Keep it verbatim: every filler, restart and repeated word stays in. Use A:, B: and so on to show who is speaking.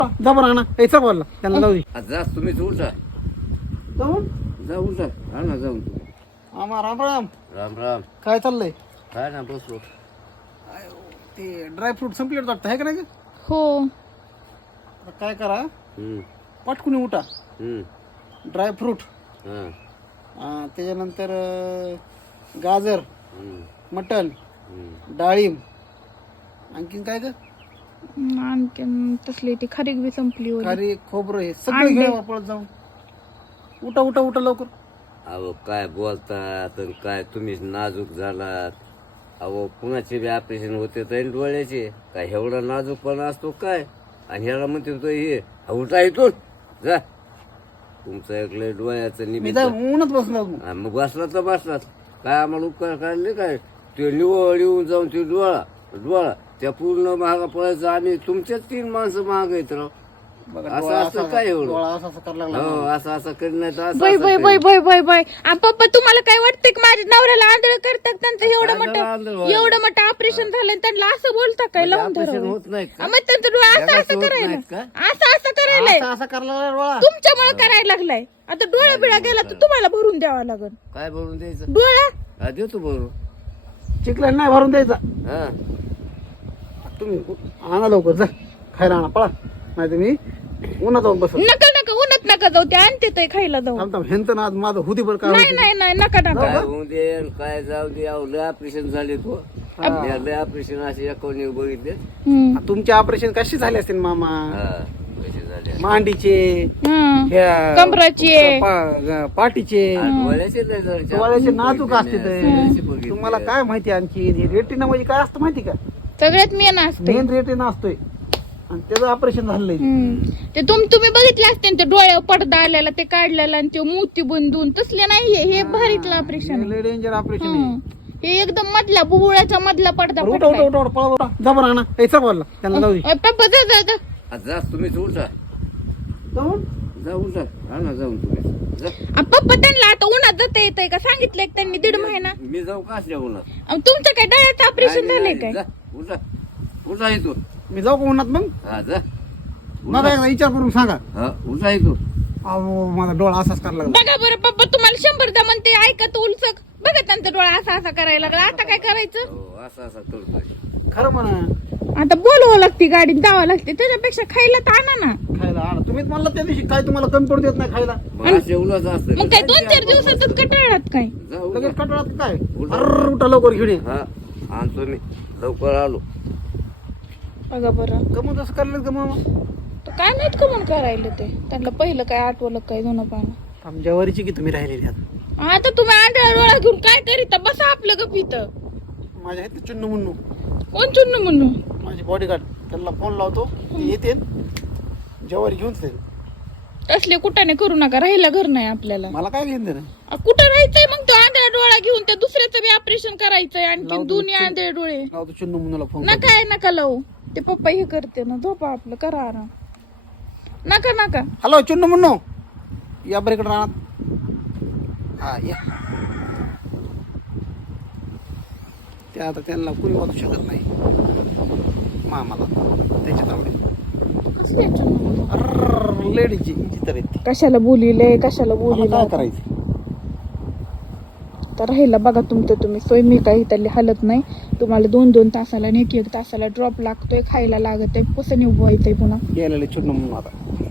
A: जा बरं ना याचा बोलला त्यांना जाऊ दे.
B: आज जा तुम्ही उठा
A: जाऊन
B: जा उठा हा ना जाऊन तुम्ही.
A: आम्हा राम राम.
B: राम राम.
A: काय चाललंय?
B: काय ना बसलो.
A: ते ड्रायफ्रूट संपले वाटतं आहे का नाही?
C: हो.
A: आता काय करा
B: हम्म
A: पटकून उठा.
B: हम्म
A: ड्रायफ्रूट
B: हा
A: त्याच्यानंतर अं, गाजर,
B: हम्म
A: मटण,
B: हम्म
A: डाळिंब, आणखीन काय ग
C: आणखी तसली ती खारीक बी संपली होती.
A: खारी खोबरं हे सगळं
C: अंडे.
A: घेऊन पळत जाऊन. उठा उठा उठा लवकर.
B: अहो काय बोलतात आणि काय तुम्ही नाजूक झालात. अहो कुणाचे बी ऑपरेशन होते तर डोळ्याचे काय एवढा नाजूकपणा असतो काय. आणि ह्याला म्हणते तो हे हा उठा इथून जा. तुमचं ऐकलंय डोळ्याचं
A: मी
B: निमित्त.
A: जा उन्हात बसलो मग.
B: हा, मग बसला तर बसलात काय आम्हाला उपकार काढले काय. ते निवळ येऊन जाऊन ते डोळा डोळा त्या पूर्ण महागा पडायचं आम्ही तुमच्याच तीन माणसं महाग आहेत राव.
A: बघा,
B: असं
A: डोळा
B: असतं काय एवढं?
A: डोळा असा असा करायला लागला.
B: हो असं असं करीत नाही तर असं
C: बाय
B: असं
C: बाय
B: करीत.
C: बाय बाय बाय बाय आ, पप्पा तुम्हाला काय वाटतंय की माझ्या नवऱ्याला आंधळ करतात त्यांचं एवढं
B: काय झालं आंधळ
C: मोठं
B: व्हायला?
C: एवढं मोठं ऑपरेशन झालंय त्यांना असं बोलता काय
B: म्हणजे
C: लावून
B: ऑपरेशन
C: धरावं?
B: होत नाहीत
C: आ,
B: का?
C: मग त्यांचं डोळा असं
B: जगाचं
C: असं
B: होत
C: करायला
B: नाहीत का?
C: असं असं करायलाय
A: असा असा करायला लागला डोळा.
C: तुमच्यामुळे करायला लागलाय. आता डोळा बिळा गेला तर तुम्हाला भरून द्यावा लागल
B: काय भरून द्यायचं.
C: डोळा.
B: हा देतो भरून.
A: चिकला नाही भरून द्यायचा.
B: हा
A: तुम्ही आणा लवकर जा खायला आणा पळा. नाही तुम्ही उन्हात जाऊन बस.
C: नका नका उन्हात नका जाऊ ते आणते ते खायला जाऊ.
A: थांब थांब ह्यांचं ना आज माझं हुदी बरं काय
C: नाही नाही नाही नका नका.
B: काय होऊन दे आणि काय जाऊ दे. अहो लय ऑपरेशन झाले तो. लय ऑपरेशन असे अकाउंट बघितले.
C: हम्म.
A: तुमचे ऑपरेशन कसे झाले असतील मामा?
B: हा कसे झाले.
A: मांडीचे,
C: हम्म.
A: ह्या
C: कमराचे.
A: पा- पाठीचे,
B: डोळ्याचे लय जरा जास्त
A: डोळ्याचे नाजूक असते
B: डोळ्याचे
A: ते.
B: बघितले.
A: तुम्हाला काय माहिती आणखी रेटिना म्हणजे काय असतं माहिती का?
C: सगळ्यात मेन असते.
A: मेन रेटिना असतोय आणि त्याचं ऑपरेशन झालंय.
C: ते तुम तुम्ही बघितले असते ना ते डोळ्यावर पडदा आलेला ते काढलेला आणि ते मोती बंदून तसले नाहीये हे भारीतलं ऑपरेशन.
A: लय डेंजर ऑपरेशन आहे.
C: हे एकदम मधला बुबुळाचा मधला पडदा
A: उठा उठा
C: पडलाय.
A: उठा उठा पळा उठा. जा बरं आणा याचा बोलला त्यांना जाऊ दे.
C: अ, पप्पा जा जा जा.
B: आज जा तुम्ही उठा
A: जाऊन
B: जा उठा हा ना जाऊन तुम्ही जा.
C: अ, पप्पा त्यांना आता उन्हात जाता येतंय का सांगितलंय का त्यांनी दीड महिना.
B: मी जाऊ का असल्या उन्हात.
C: अ, तुमचं काय डोळ्याचं ऑपरेशन
B: नाही,
C: झालंय
B: नाही,
C: काय?
B: जा, उठा उठा येतो.
A: मी जाऊ का उन्हात मग?
B: हा जा
A: मला एकदा विचार करून सांगा.
B: हा उठा येतो.
A: अहो माझा डोळा असाच करायला लागला.
C: बघा बरं पप्पा तुम्हाला शंभर दा म्हणते ऐका तो उलचक. बघा त्यांचा डोळा असा असा करायला लागला. आता काय करायचं?
B: हो असं असं करतोय.
A: खरं म्हणा.
C: आता बोलवावं लागते गाडीत जावं लागते त्याच्यापेक्षा खायला तर आणा ना.
A: खायला आणा. तुम्हीच म्हणला त्या दिवशी काय तुम्हाला कमी पडू देत नाही खायला.
B: मग असे उलाच असतं.
C: मग काय दोन चार दिवसातच कटाळात काय?
B: जा, उठा.
A: लगेच कटोळात काय अर्र उठा लवकर घेऊन ये.
B: हा आणतो मी लवकर आलो.
C: बघा बरं
A: कमवत असं करलं का मग?
C: तर काय नाहीत का म्हणून करायला ते त्यांना पहिलं काय आठवलं काय दोन पानं.
A: आमच्यावरीची की तुम्ही राहिलेली आहात.
C: आता तुम्ही आंधळा डोळा घेऊन काय करीता बसा आपलं गप इथं.
A: माझ्या आहेत चुन्नू मुन्नू
C: कोण चुन्न म्हणू.
A: माझे बॉडीगार्ड त्यांना फोन लावतो ते येते जेवारी घेऊन जाईल.
C: तसले कुठाने करू नका राहिला घर नाही आपल्याला.
A: मला काय घेऊन दे ना.
C: अ, कुठं राहायचंय मग तो आंधळा डोळा घेऊन त्या दुसऱ्याचं बी ऑपरेशन करायचंय आणखी
A: लावतो.
C: दोन्ही आंधळे डोळे.
A: लावतो चुन्नू मुन्नूला फोन.
C: नका आहे नका लावू ते पप्पा हे करते ना झोपा आपलं करा आराम. नका नका.
A: हॅलो चुन्नू मुन्नू या बरं इकडे राहणार. हा या. ते आता त्यांना कुणी वाचू शकत नाही मामाला त्याच्यात आवडेल.
C: कसले चुन्न?
A: अर्र लेडीची चित्र आहेत ती.
C: कशाला बोलिले कशाला
A: मला
C: बोलिले.
A: काय करायचं?
C: तर राहिला बघा तुमचं तुम्ही सोय. मी काही त्याला हलत नाही. तुम्हाला दोन दोन तासाला आणि एक एक तासाला ड्रॉप लागतोय खायला लागत आहे कसं निभवायचंय पुन्हा.
A: गेलेले चुन्नू मुन्नू आता